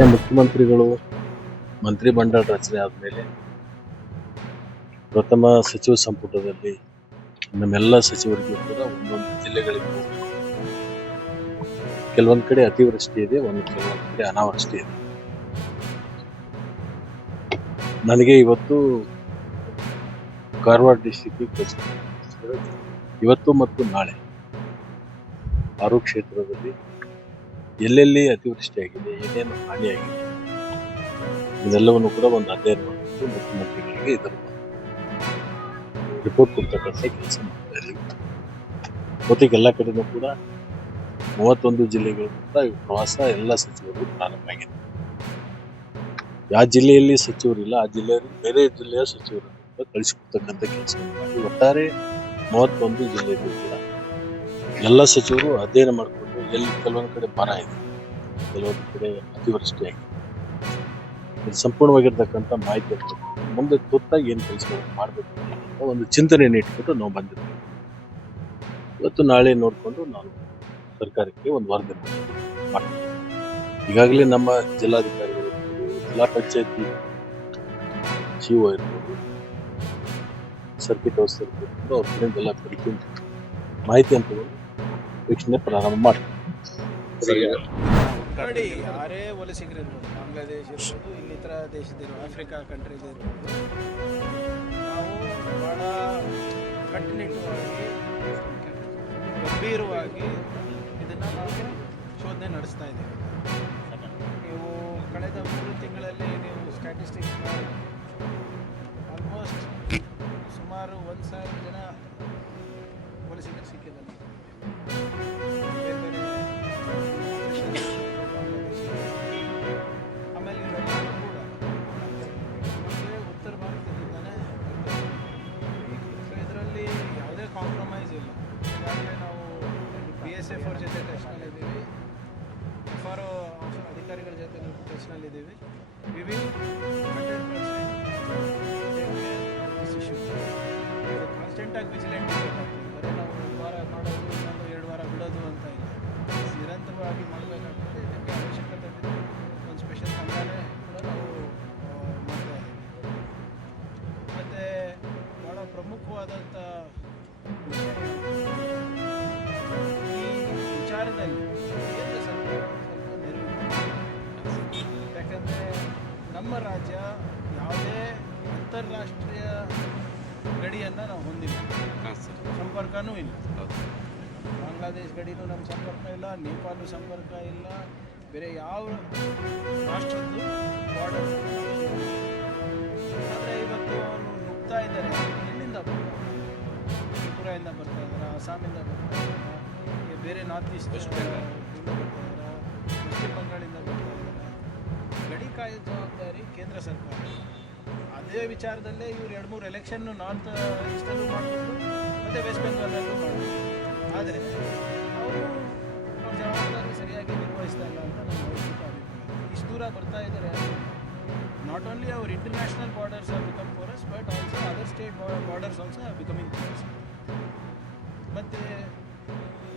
ಮುಖ್ಯಮಂತ್ರಿಗಳು ಮಂತ್ರಿ ಮಂಡಲ ರಚನೆ ಆದಮೇಲೆ ಪ್ರಥಮ ಸಚಿವ ಸಂಪುಟದಲ್ಲಿ ನಮ್ಮೆಲ್ಲ ಸಚಿವರಿಗೂ ಕೂಡ ಒಂದೊಂದು ಜಿಲ್ಲೆಗಳಿಗೆ ಹೋಗಬೇಕು. ಕೆಲವೊಂದು ಕಡೆ ಅತಿವೃಷ್ಟಿ ಇದೆ, ಕೆಲವೊಂದು ಕಡೆ ಅನಾವೃಷ್ಟಿ ಇದೆ. ನನಗೆ ಇವತ್ತು ಕಾರವಾರ ಡಿಸ್ಟಿಕ್ಗೆ ಇವತ್ತು ಮತ್ತು ನಾಳೆ 6 ಕ್ಷೇತ್ರದಲ್ಲಿ ಎಲ್ಲೆಲ್ಲಿ ಅತಿವೃಷ್ಟಿಯಾಗಿದೆ, ಏನೇನು ಹಾನಿಯಾಗಿದೆ ಇದೆಲ್ಲವನ್ನು ಕೂಡ ಒಂದು ಅಧ್ಯಯನ ಮಾಡಬೇಕು. ಮುಖ್ಯಮಂತ್ರಿಗಳಿಗೆ ಇದರ ರಿಪೋರ್ಟ್ ಕೊಡ್ತಕ್ಕಂಥ ಕೆಲಸ ಮಾಡ್ತಾ ಇದ್ದೀವಿ. ಜೊತೆಗೆ ಎಲ್ಲ ಕಡೆನೂ ಕೂಡ 31 ಜಿಲ್ಲೆಗಳು ಕೂಡ ಪ್ರವಾಸ ಎಲ್ಲ ಸಚಿವರು ಪ್ರಾರಂಭ ಆಗಿದೆ. ಯಾವ ಜಿಲ್ಲೆಯಲ್ಲಿ ಸಚಿವರಿಲ್ಲ ಆ ಜಿಲ್ಲೆಯಲ್ಲಿ ಬೇರೆ ಜಿಲ್ಲೆಯ ಸಚಿವರನ್ನು ಕೂಡ ಕಳಿಸಿಕೊಡ್ತಕ್ಕಂಥ ಕೆಲಸವನ್ನು ಮಾಡಿ ಒಟ್ಟಾರೆ 31 ಜಿಲ್ಲೆಯಲ್ಲೂ ಕೂಡ ಎಲ್ಲ ಸಚಿವರು ಅಧ್ಯಯನ ಮಾಡಿಕೊಂಡು ಎಲ್ಲಿ ಕೆಲವೊಂದು ಕಡೆ ಬರ ಇದೆ, ಕೆಲವೊಂದು ಕಡೆ ಅತಿವೃಷ್ಟಿಯಾಗಿದೆ, ಸಂಪೂರ್ಣವಾಗಿರ್ತಕ್ಕಂಥ ಮಾಹಿತಿ ಮುಂದೆ ತುರ್ತಾಗಿ ಏನು ಕೆಲಸಗಳನ್ನು ಮಾಡಬೇಕು ಅಂತ ಒಂದು ಚಿಂತನೆಯನ್ನು ಇಟ್ಕೊಂಡು ನಾವು ಬಂದಿದ್ದೀವಿ. ಇವತ್ತು ನಾಳೆ ನೋಡಿಕೊಂಡು ನಾನು ಸರ್ಕಾರಕ್ಕೆ ಒಂದು ವರದಿ ಮಾಡ್ತೀನಿ. ಈಗಾಗಲೇ ನಮ್ಮ ಜಿಲ್ಲಾಧಿಕಾರಿಗಳು, ಜಿಲ್ಲಾ ಪಂಚಾಯತಿ ಸಿಒ ಇರ್ಬೋದು, ಸರ್ಕಿಟ್ ಹೌಸ್ ಇರ್ಬೋದು, ಅವ್ರ ಕಡೆಯಿಂದೆಲ್ಲ ಕರಿತೀನಿ ಮಾಹಿತಿ ಅಂತ ವೀಕ್ಷಣೆ ಪ್ರಾರಂಭ ಮಾಡ್ತೀವಿ. ನೋಡಿ, ಯಾರೇ ವಲಸಿಗರಿರ್ಬೋದು, ಬಾಂಗ್ಲಾದೇಶ ಇರ್ಬೋದು, ಇನ್ನಿತರ ದೇಶದಿರೋ ಆಫ್ರಿಕಾ ಕಂಟ್ರೀಸ್ ಇರ್ಬೋದು, ನಾವು ಭಾಳ ಕಟ್ಟುನಿಟ್ಟುವಾಗಿ ಗಂಭೀರವಾಗಿ ಇದನ್ನು ನಾವು ಶೋಧನೆ ನಡೆಸ್ತಾ ಇದ್ದೀವಿ. ನೀವು ಕಳೆದ 3 ತಿಂಗಳಲ್ಲಿ ನೀವು ಸ್ಟ್ಯಾಟಿಸ್ಟಿಕ್ಸ್ ಆಲ್ಮೋಸ್ಟ್ ಸುಮಾರು 1,000 ಜನ ವಲಸಿಗರು ಸಿಕ್ಕಿದ್ದಾರೆ. ಬೇರೆ ಬೇರೆ ಆಮೇಲೆ ಇವರೆಲ್ಲರೂ ಕೂಡ ಉತ್ತರ ಭಾರತದಿಂದಲೇ ಇದರಲ್ಲಿ ಯಾವುದೇ ಕಾಂಪ್ರಮೈಸ್ ಇಲ್ಲ. ಈಗಾಗಲೇ ನಾವು BSF ಅವ್ರ ಜೊತೆ ಟಚ್ನಲ್ಲಿದ್ದೀವಿ, FRO ಅಧಿಕಾರಿಗಳ ಜೊತೆ ಟಚ್ನಲ್ಲಿದ್ದೀವಿ. We will 100% this issue. ಅದು ಕಾನ್ಸ್ಟೆಂಟಾಗಿ ವಿಜಿಲೆಂಟ್ ಇರಬೇಕಾಗ್ತದೆ. ಬರೀ ನಾವು 1 ವಾರ ಮಾಡೋದು, ಇನ್ನೊಂದು 2 ವಾರ ಬಿಡೋದು ಅಂತ ಇಲ್ಲ, ನಿರಂತರವಾಗಿ ಮಾಡಬೇಕಾಗ್ತದೆ. ಇದಕ್ಕೆ ಅವಶ್ಯಕತೆ ಬಿದ್ದು ಒಂದು ಸ್ಪೆಷಲ್ ತಂಡನೇ ಕೂಡ ನಾವು ಮಾಡ್ತಾ ಇದ್ದೀವಿ. ಮತ್ತು ಭಾಳ ಪ್ರಮುಖವಾದಂಥ ವಿಷಯ ಈ ವಿಚಾರದಲ್ಲಿ ಕೇಂದ್ರ ಸರ್ಕಾರ ಸ್ವಲ್ಪ ನೆರವು. ಯಾಕಂದರೆ ನಮ್ಮ ರಾಜ್ಯ ಯಾವುದೇ ಅಂತಾರಾಷ್ಟ್ರೀಯ ಗಡಿಯನ್ನು ನಾವು ಹೊಂದಿಲ್ಲ, ಸಂಪರ್ಕನೂ ಇಲ್ಲ. ಬಾಂಗ್ಲಾದೇಶ ಗಡಿನೂ ನಮ್ಮ ಸಂಪರ್ಕ ಇಲ್ಲ, ನೇಪಾಳ ಸಂಪರ್ಕ ಇಲ್ಲ, ಬೇರೆ ಯಾವ ರಾಷ್ಟ್ರದ್ದು ಬಾರ್ಡರ್. ಆದರೆ ಇವತ್ತು ಅವರು ನುಗ್ತಾ ಇದ್ದಾರೆ. ಎಲ್ಲಿಂದ ಬರ್ತಾರೆ? ತ್ರಿಪುರೆಯಿಂದ ಬರ್ತಾ ಇದ್ದಾರೆ, ಅಸ್ಸಾಮಿಂದ ಬರ್ತಾ ಇದ್ದಾರೆ, ಬೇರೆ ನಾರ್ತ್ ಈಸ್ಟ್ ಬರ್ತಾ ಇದ್ದಾರೆ, ಪಶ್ಚಿಮ ಬಂಗಾಳಿಂದ ಬರ್ತಾ ಇದ್ದಾರೆ. ಗಡಿ ಕಾಯೋ ಜವಾಬ್ದಾರಿ ಕೇಂದ್ರ ಸರ್ಕಾರ. ಅದೇ ವಿಚಾರದಲ್ಲೇ ಇವರು 2-3 ಎಲೆಕ್ಷನ್ನು ನಾರ್ತ್ ಈಸ್ಟಲ್ಲೂ ಮಾಡಬೇಕು ಮತ್ತು ವೆಸ್ಟ್ ಬೆಂಗಾಲಲ್ಲೂ ಮಾಡಬೇಕು. ಆದರೆ ಅವರು ಅವ್ರ ಜವಾಬ್ದಾರಿ ಸರಿಯಾಗಿ ನಿರ್ವಹಿಸ್ತಾ ಇಲ್ಲ ಅಂತ ನನ್ನ ವೈಯಕ್ತಿಕ ಅಭಿಪ್ರಾಯ. ಇಷ್ಟು ದೂರ ಬರ್ತಾ ಇದ್ದಾರೆ. Not only our international borders are become porous, but also other state borders also are becoming porous. ಮತ್ತು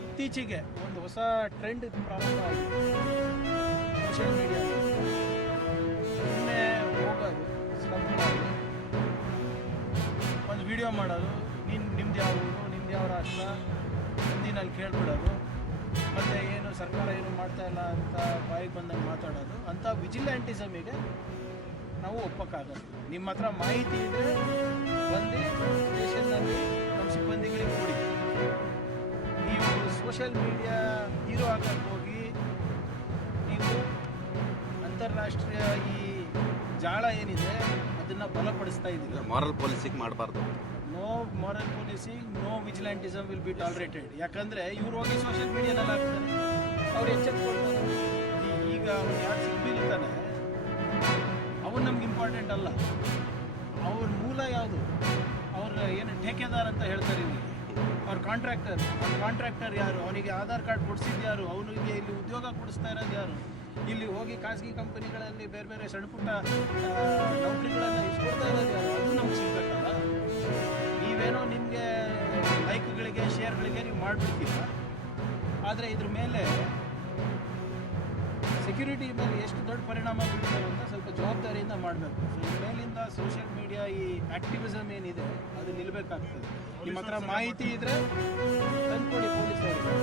ಇತ್ತೀಚೆಗೆ ಒಂದು ಹೊಸ ಟ್ರೆಂಡ್ ಪ್ರಾರಂಭ ಆಗಿದೆ ಸೋಷಿಯಲ್ ಮೀಡಿಯಾದಲ್ಲಿ. ಸುಮ್ಮನೆ ಹೋಗೋದು, ಸ್ಲಮ್ಗಳಲ್ಲಿ ಒಂದು ವಿಡಿಯೋ ಮಾಡೋದು, ನಿಮ್ದು ಯಾವ ಊರು, ನಿಮ್ದು ಯಾವ ರಾಷ್ಟ್ರ, ಹಿಂದಿನಲ್ಲಿ ಕೇಳ್ಬಿಡೋದು, ಮತ್ತು ಏನು ಸರ್ಕಾರ ಏನು ಮಾಡ್ತಾ ಇಲ್ಲ ಅಂತ ಬಾಯಿಗೆ ಬಂದಂಗೆ ಮಾತಾಡೋದು. ಅಂಥ ವಿಜಿಲ್ಯಾಂಟಿಸಮಿಗೆ ನಾವು ಒಪ್ಪಕ್ಕಾಗಲ್ಲ. ನಿಮ್ಮ ಹತ್ರ ಮಾಹಿತಿ ಇದ್ದರೆ ಬಂದು ಸ್ಟೇಷನ್ನಲ್ಲಿ ನಮ್ಮ ಸಿಬ್ಬಂದಿಗಳಿಗೆ ಕೊಡಿ. ನೀವು ಸೋಷಿಯಲ್ ಮೀಡಿಯಾ ಹೀರೋ ಹಾಕಕ್ಕೆ ಹೋಗಿ ನೀವು ಅಂತಾರಾಷ್ಟ್ರೀಯ ಈ ಜಾಳ ಏನಿದೆ ಅದನ್ನು ಬಲಪಡಿಸ್ತಾ ಇದ್ದೀವಿ. ಮಾರಲ್ ಪೊಲೀಸಿಂಗ್ ಮಾಡಬಾರ್ದು. No moral policing, no vigilantism will be tolerated. ಯಾಕಂದರೆ ಇವ್ರು ಹೋಗಿ ಸೋಷಿಯಲ್ ಮೀಡಿಯಾದಲ್ಲಿ ಹಾಕ್ತಾರೆ, ಅವ್ರು ಎಚ್ಚೆತ್ಕೊಳ್ತಾರೆ. ಈಗ ಅವ್ನು ಯಾರು ಸಿಗ್ಬಿರ್ತಾನೆ ಅವನು ನಮ್ಗೆ ಇಂಪಾರ್ಟೆಂಟ್ ಅಲ್ಲ. ಅವ್ರ ಮೂಲ ಯಾವುದು? ಅವ್ರ ಏನು ಠೇಕೆದಾರ ಅಂತ ಹೇಳ್ತಾರೆ ಇವ್ರಿಗೆ, ಅವ್ರ ಕಾಂಟ್ರಾಕ್ಟರ್ ಯಾರು? ಅವನಿಗೆ ಆಧಾರ್ ಕಾರ್ಡ್ ಕೊಡಿಸಿದ್ದು ಯಾರು? ಅವನಿಗೆ ಇಲ್ಲಿ ಉದ್ಯೋಗ ಕೊಡಿಸ್ತಾ ಇರೋದು ಯಾರು? ಇಲ್ಲಿ ಹೋಗಿ ಖಾಸಗಿ ಕಂಪನಿಗಳಲ್ಲಿ ಬೇರೆ ಬೇರೆ ಸಣ್ಣ ಪುಟ್ಟ ನೌಕರಿಗಳನ್ನು ಇಸ್ಕೊಡ್ತಾ ಇರೋದು ಯಾರು? ಅದು ನಮ್ಗೆ ಸಿಗ್ಬೇಕಲ್ಲ. ನೀವೇನೋ ನಿಮಗೆ ಲೈಕ್ಗಳಿಗೆ, ಶೇರ್ಗಳಿಗೆ ನೀವು ಮಾಡಿಬಿಡ್ತೀರ. ಆದರೆ ಇದ್ರ ಮೇಲೆ ಸೆಕ್ಯೂರಿಟಿ ಮೇಲೆ ಎಷ್ಟು ದೊಡ್ಡ ಪರಿಣಾಮ ಬೀಳ್ತಾರೆ ಅಂತ ಸ್ವಲ್ಪ ಜವಾಬ್ದಾರಿಯಿಂದ ಮಾಡಬೇಕು. ಸೊ ಇನ್ಮೇಲಿಂದ ಸೋಷಿಯಲ್ ಮೀಡಿಯಾ ಈ ಆ್ಯಕ್ಟಿವಿಸಮ್ ಏನಿದೆ ಅದು ನಿಲ್ಲಬೇಕಾಗ್ತದೆ. ನಿಮ್ಮ ಹತ್ರ ಮಾಹಿತಿ ಇದ್ದರೆ ತಂದ್ಕೊಡಿ ಪೊಲೀಸರಿಗೆ.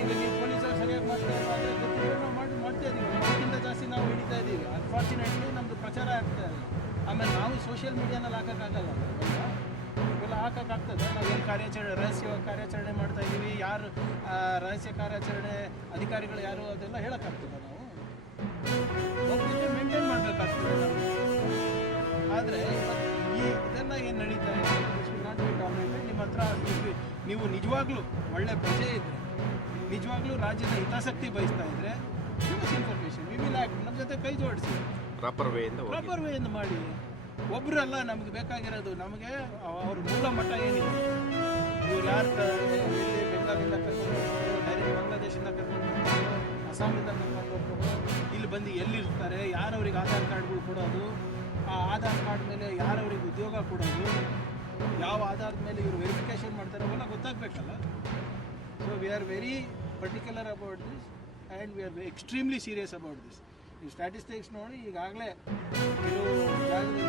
ಈಗ ನೀವು ಪೊಲೀಸರು ಸರಿಯಾಗಿ ಮಾಡ್ತಾ ಇಲ್ಲ ಅಂದರೆ ಗೊತ್ತಿದ್ರೆ ನಾವು ಮಾಡ್ತಾ ಇದ್ದೀವಿ, ಅದಕ್ಕಿಂತ ಜಾಸ್ತಿ ನಾವು ಹಿಡಿತಾ ಇದ್ದೀವಿ. ಅನ್ಫಾರ್ಚುನೇಟ್ಲಿ ನಮ್ಮದು ಪ್ರಚಾರ ಆಗ್ತಾ ಇಲ್ಲ. ಆಮೇಲೆ ನಾವು ಸೋಷಿಯಲ್ ಮೀಡಿಯಾನಲ್ಲಿ ಹಾಕೋಕ್ಕಾಗಲ್ಲ, ಇವೆಲ್ಲ ಹಾಕೋಕ್ಕಾಗ್ತದೆ. ನಾವು ಏನು ಕಾರ್ಯಾಚರಣೆ ರಹಸ್ಯವಾಗಿ ಕಾರ್ಯಾಚರಣೆ ಮಾಡ್ತಾ ಇದ್ದೀವಿ, ಯಾರು ರಹಸ್ಯ ಕಾರ್ಯಾಚರಣೆ ಅಧಿಕಾರಿಗಳು ಯಾರು ಅದೆಲ್ಲ ಹೇಳೋಕ್ಕಾಗ್ತದೆ. ನಾವು ಮೇಂಟೈನ್ ಮಾಡಬೇಕಾಗ್ತದೆ ನಾವು. ಆದರೆ ಇದೆಲ್ಲ ಏನು ನಡೀತಾ ಇದೆ ನಾಟ್ ಬಿ ಟಾಲರೇಟೆಡ್. ನಿಮ್ಮ ಹತ್ರ ನೀವು ನಿಜವಾಗ್ಲೂ ಒಳ್ಳೆ ಪ್ರಜೆ ಇದ್ದರೆ, ನಿಜವಾಗ್ಲೂ ರಾಜ್ಯದ ಹಿತಾಸಕ್ತಿ ಬಯಸ್ತಾ ಇದ್ದರೆ news information we will act. ನಮ್ಮ ಜೊತೆ ಕೈ ಜೋಡಿಸಿ ಪ್ರಾಪರ್ ವೇಯಿಂದ ಮಾಡಿ. ಒಬ್ಬರಲ್ಲ ನಮಗೆ ಬೇಕಾಗಿರೋದು, ನಮಗೆ ಅವ್ರ ಮೂಲ ಮಟ್ಟ ಏನಿದೆ, ಇವ್ರು ಯಾರು ಬೆಂಗಾಲಿಂದ ಕರ್ಕೊಂಡು ಡೈರೆಕ್ಟ್ ಬಾಂಗ್ಲಾದೇಶಿಂದ ಕರ್ಕೊಂಡು ಬರ್ತಾರೋ, ಅಸ್ಸಾಮಿಂದ ಕರ್ಕೊಂಡು ಬರ್ತಾರೋ, ಇಲ್ಲಿ ಬಂದು ಎಲ್ಲಿರ್ತಾರೆ, ಯಾರವ್ರಿಗೆ ಆಧಾರ್ ಕಾರ್ಡ್ಗಳು ಕೊಡೋದು, ಆ ಆಧಾರ್ ಕಾರ್ಡ್ ಮೇಲೆ ಯಾರವ್ರಿಗೆ ಉದ್ಯೋಗ ಕೊಡೋದು, ಯಾವ ಆಧಾರದ ಮೇಲೆ ಇವರು ವೆರಿಫಿಕೇಷನ್ ಮಾಡ್ತಾರೆ ಅವೆಲ್ಲ ಗೊತ್ತಾಗಬೇಕಲ್ಲ. So we are very particular about this and we are extremely serious about this. ಈ ಸ್ಟ್ಯಾಟಿಸ್ಟಿಕ್ಸ್ ನೋಡಿ ಈಗಾಗಲೇ ಕೆಲವು ಜಾಗದಲ್ಲಿ